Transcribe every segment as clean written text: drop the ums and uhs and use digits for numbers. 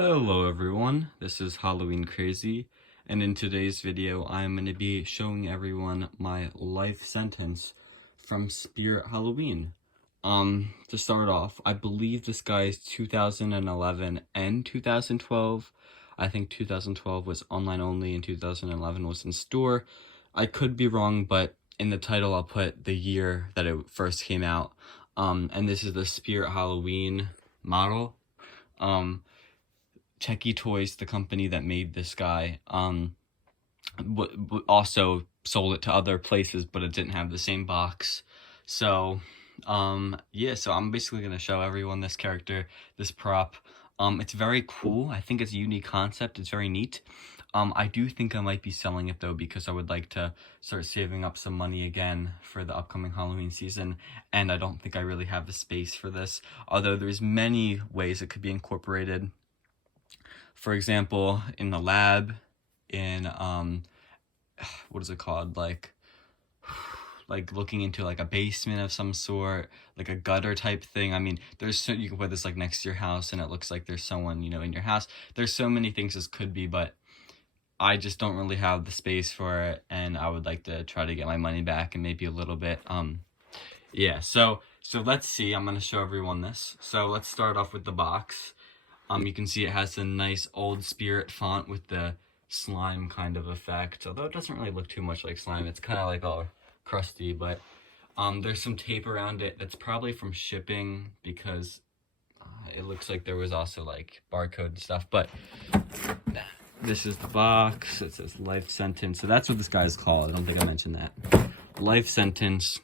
Hello everyone, this is Halloween Crazy, and in today's video I'm going to be showing everyone my life sentence from Spirit Halloween. To start off, I believe this guy is 2011 and 2012. I think 2012 was online only and 2011 was in store. I could be wrong, but in the title I'll put the year that it first came out. And this is the Spirit Halloween model. Checky Toys, the company that made this guy, also sold it to other places, but it didn't have the same box. So, yeah, so I'm basically going to show everyone this character, this prop. It's very cool. I think it's a unique concept. It's very neat. I do think I might be selling it though, because I would like to start saving up some money again for the upcoming Halloween season, and I don't think I really have the space for this, although there's many ways it could be incorporated. For example, in the lab, in, what is it called, like looking into like a basement of some sort, like a gutter type thing. I mean, you can put this like next to your house and it looks like there's someone, in your house. There's so many things this could be, but I just don't really have the space for it, and I would like to try to get my money back and maybe a little bit. Yeah, so let's see. I'm going to show everyone this. So let's start off with the box. You can see it has a nice old Spirit font with the slime kind of effect, although it doesn't really look too much like slime. It's kind of like all crusty, but there's some tape around it that's probably from shipping, because it looks like there was also like barcode and stuff. But this is the box. It says life sentence. So that's what this guy's called. I don't think I mentioned that. Life sentence.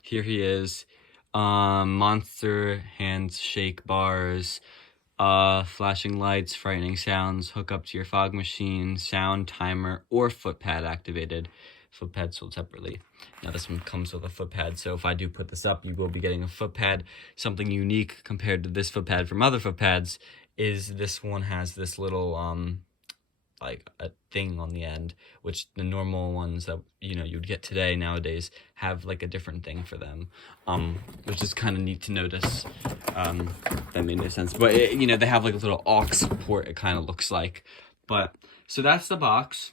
Here he is. Monster hands, shake bars, flashing lights, frightening sounds, hook up to your fog machine, sound timer, or foot pad activated. Foot pad sold separately. Now this one comes with a foot pad, so if I do put this up, you will be getting a foot pad. Something unique compared to this foot pad from other foot pads is this one has this little like a thing on the end, which the normal ones that you'd get today nowadays have like a different thing for them, which is kind of neat to notice. That made no sense, but they have like a little aux port, it kind of looks like. But so that's the box.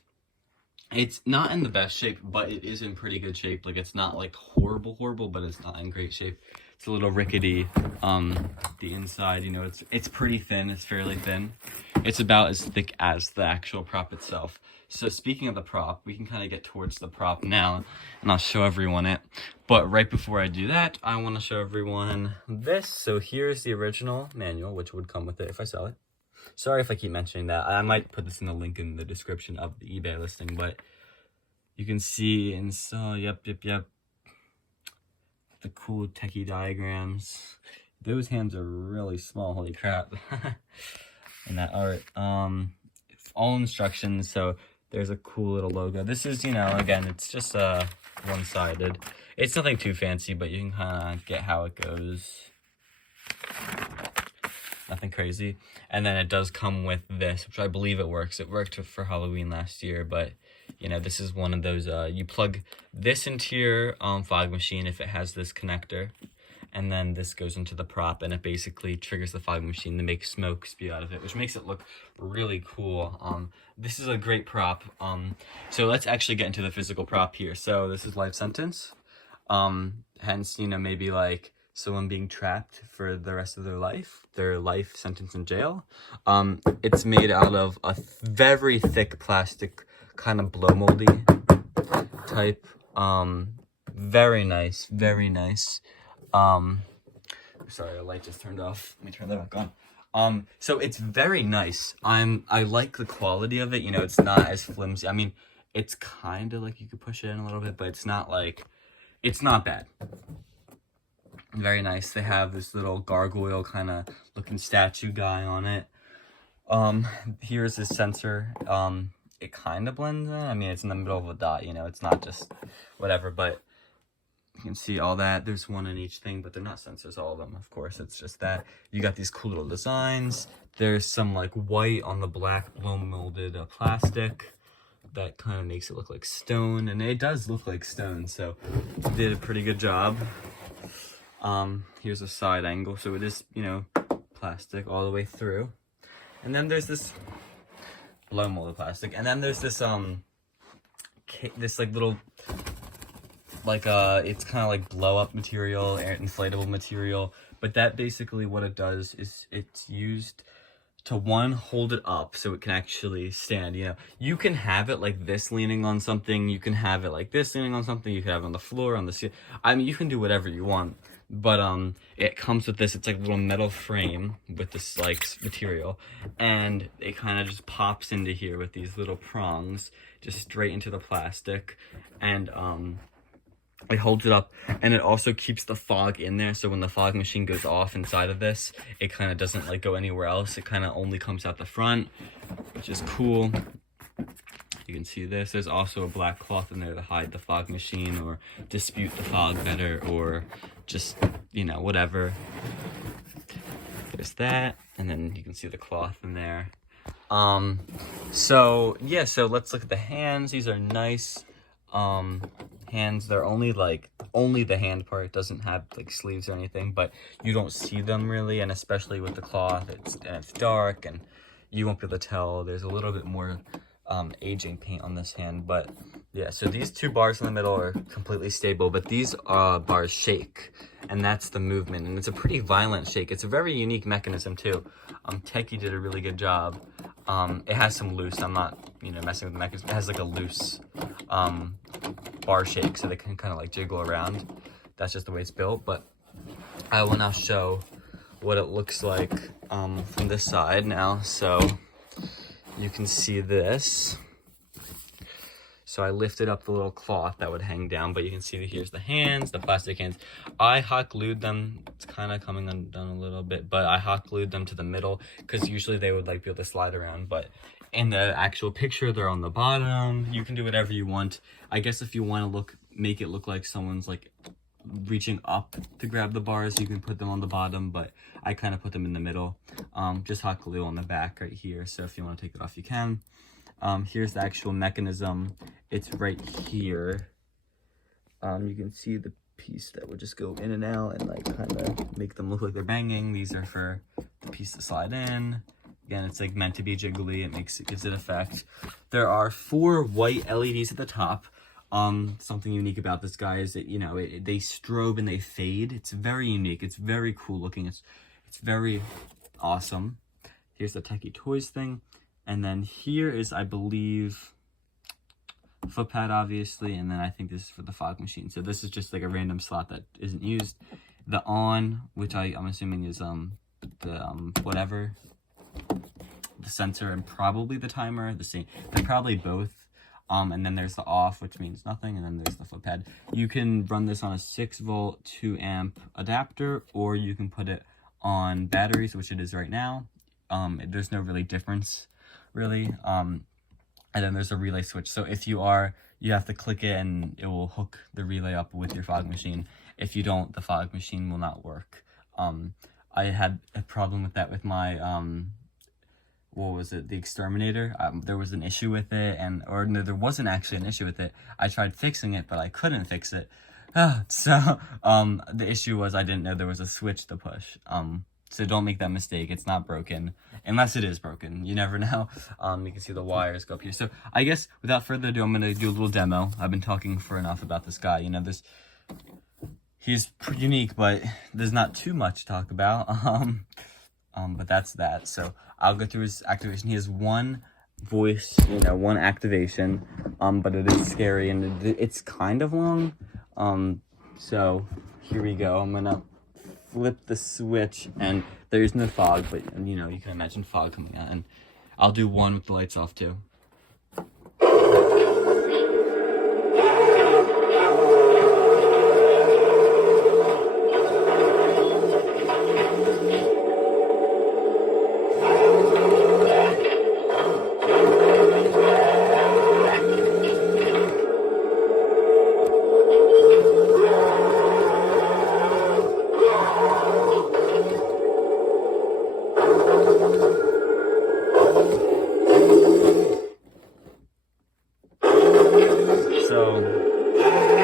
It's not in the best shape, but it is in pretty good shape. Like, it's not like horrible, but it's not in great shape. It's a little rickety. The inside, it's pretty thin. It's fairly thin. It's about as thick as the actual prop itself. So speaking of the prop, we can kind of get towards the prop now, and I'll show everyone it. But right before I do that, I want to show everyone this. So here's the original manual, which would come with it if I sell it. Sorry if I keep mentioning that. I might put this in the link in the description of the eBay listing, but you can see inside, yep, the cool techie diagrams. Those hands are really small, holy crap. And that art. All instructions, so there's a cool little logo. This is, again, it's just one-sided. It's nothing too fancy, but you can kind of get how it goes. Nothing crazy. And then it does come with this, which I believe it works. It worked for Halloween last year, but this is one of those, you plug this into your fog machine if it has this connector, and then this goes into the prop, and it basically triggers the fog machine to make smoke spew out of it, which makes it look really cool. This is a great prop. So let's actually get into the physical prop here. So this is life sentence. Hence, maybe like someone being trapped for the rest of their life sentence in jail. It's made out of a very thick plastic, kind of blow moldy type. Very nice, very nice. Sorry, the light just turned off. Let me turn that back on. So it's very nice. I like the quality of it. It's not as flimsy. I mean, it's kind of like you could push it in a little bit, but it's not bad. Very nice. They have this little gargoyle kind of looking statue guy on it. Here's this sensor. It kind of blends in. I mean, it's in the middle of a dot, it's not just whatever, but you can see all that. There's one in each thing, but they're not sensors, all of them, of course. It's just that. You got these cool little designs. There's some like white on the black blow molded plastic that kind of makes it look like stone, and it does look like stone, so did a pretty good job. Here's a side angle, so it is, plastic all the way through. And then there's this blow molded plastic, and then there's this this like little it's kind of like blow up material, inflatable material, but that basically what it does is it's used to hold it up so it can actually stand. You know, you can have it like this leaning on something, you can have it like this leaning on something, you can have it on the floor, on the ceiling. I mean, you can do whatever you want, but it comes with this. It's like a little metal frame with this like material, and it kind of just pops into here with these little prongs just straight into the plastic, and it holds it up, and it also keeps the fog in there, so when the fog machine goes off inside of this, it kind of doesn't like go anywhere else. It kind of only comes out the front, which is cool. You can see this. There's also a black cloth in there to hide the fog machine or dispute the fog better, or just, you know, whatever. There's that, and then you can see the cloth in there. So yeah, so let's look at the hands. These are nice hands. They're only the hand part. It doesn't have like sleeves or anything, but you don't see them really, and especially with the cloth, it's dark and you won't be able to tell. There's a little bit more aging paint on this hand, but yeah. So these two bars in the middle are completely stable, but these bars shake, and that's the movement, and it's a pretty violent shake. It's a very unique mechanism too. Techie did a really good job. It has some loose. I'm not, you know, messing with the mechanism. It has like a loose bar shake, so they can kind of like jiggle around. That's just the way it's built. But I will now show what it looks like from this side now. So you can see this. So I lifted up the little cloth that would hang down, but you can see that here's the hands, the plastic hands. I hot glued them. It's kind of coming undone a little bit, but I hot glued them to the middle because usually they would like be able to slide around, but in the actual picture, they're on the bottom. You can do whatever you want. I guess if you want to make it look like someone's like reaching up to grab the bars, you can put them on the bottom, but I kind of put them in the middle. Just hot glue on the back right here, so if you want to take it off, you can. Here's the actual mechanism. It's right here. You can see the piece that would just go in and out and like kind of make them look like they're banging. These are for the piece to slide in. Again, it's like meant to be jiggly. It gives it effect. There are 4 white LEDs at the top. Something unique about this guy is that, you know, they strobe and they fade. It's very unique. It's very cool looking. It's very awesome. Here's the Techie Toys thing. And then here is, I believe, foot pad, obviously, and then I think this is for the fog machine. So this is just like a random slot that isn't used. The on, which I'm assuming is whatever, the sensor and probably the timer, the same. They're probably both. And then there's the off, which means nothing, and then there's the foot pad. You can run this on a 6-volt 2-amp adapter, or you can put it on batteries, which it is right now. There's no really difference, really. And then there's a relay switch. So if you have to click it and it will hook the relay up with your fog machine. If you don't, the fog machine will not work. I had a problem with that with my, what was it, the Exterminator. There was an issue with it, or no, there wasn't actually an issue with it. I tried fixing it, but I couldn't fix it. So the issue was I didn't know there was a switch to push. So don't make that mistake. It's not broken, unless it is broken. You never know. You can see the wires go up here. So I guess without further ado, I'm gonna do a little demo. I've been talking for enough about this guy. You know, he's pretty unique, but there's not too much to talk about. But that's that. So I'll go through his activation. He has one voice, you know, one activation. But it is scary and it's kind of long. So here we go. I'm gonna flip the switch and there's no fog, but you know, you can imagine fog coming out, and I'll do one with the lights off too.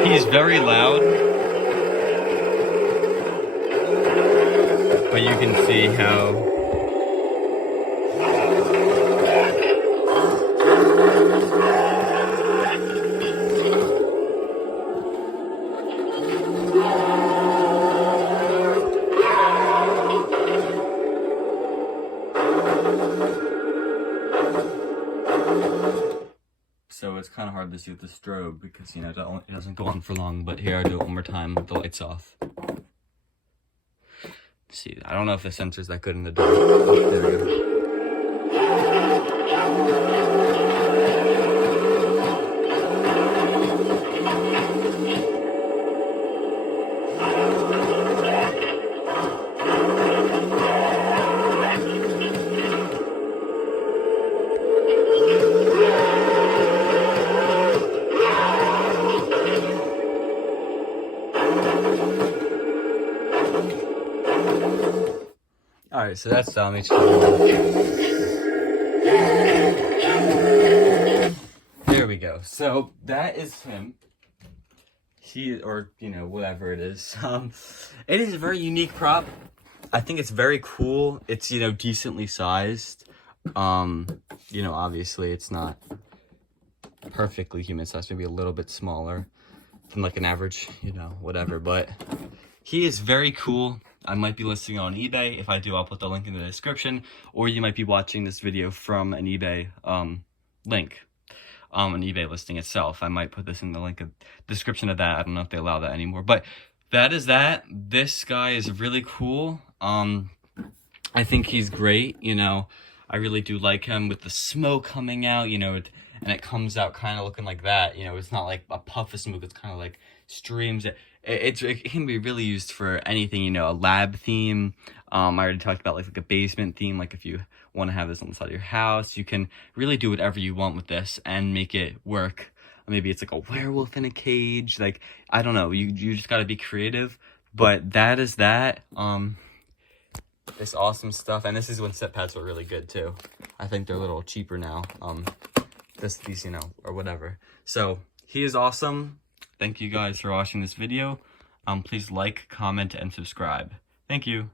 He's very loud, but you can see how it's kind of hard to see with the strobe because, you know, it doesn't go on for long. But here, I'll do it one more time with the lights off. See, I don't know if the sensor's that good in the dark. Oh, there we go. Alright, so that's done. There we go. So that is him. Or, you know, whatever it is. It is a very unique prop. I think it's very cool. It's, you know, decently sized. You know, obviously it's not perfectly human size, maybe a little bit smaller than like an average, you know, whatever. But he is very cool. I might be listing it on eBay. If I do, I'll put the link in the description. Or you might be watching this video from an eBay link. An eBay listing itself. I might put this in the link of description of that. I don't know if they allow that anymore. But that is that. This guy is really cool. I think he's great, you know. I really do like him with the smoke coming out, you know, and it comes out kind of looking like that. You know, it's not like a puff of smoke. It's kind of like streams. It can be really used for anything, you know, a lab theme. I already talked about like a basement theme. Like if you want to have this on the side of your house, you can really do whatever you want with this and make it work. Maybe it's like a werewolf in a cage. Like, I don't know. You just got to be creative. But that is that. This awesome stuff. And this is when set pads were really good too. I think they're a little cheaper now. These, you know, or whatever. So he is awesome. Thank you guys for watching this video. Please like, comment, and subscribe. Thank you.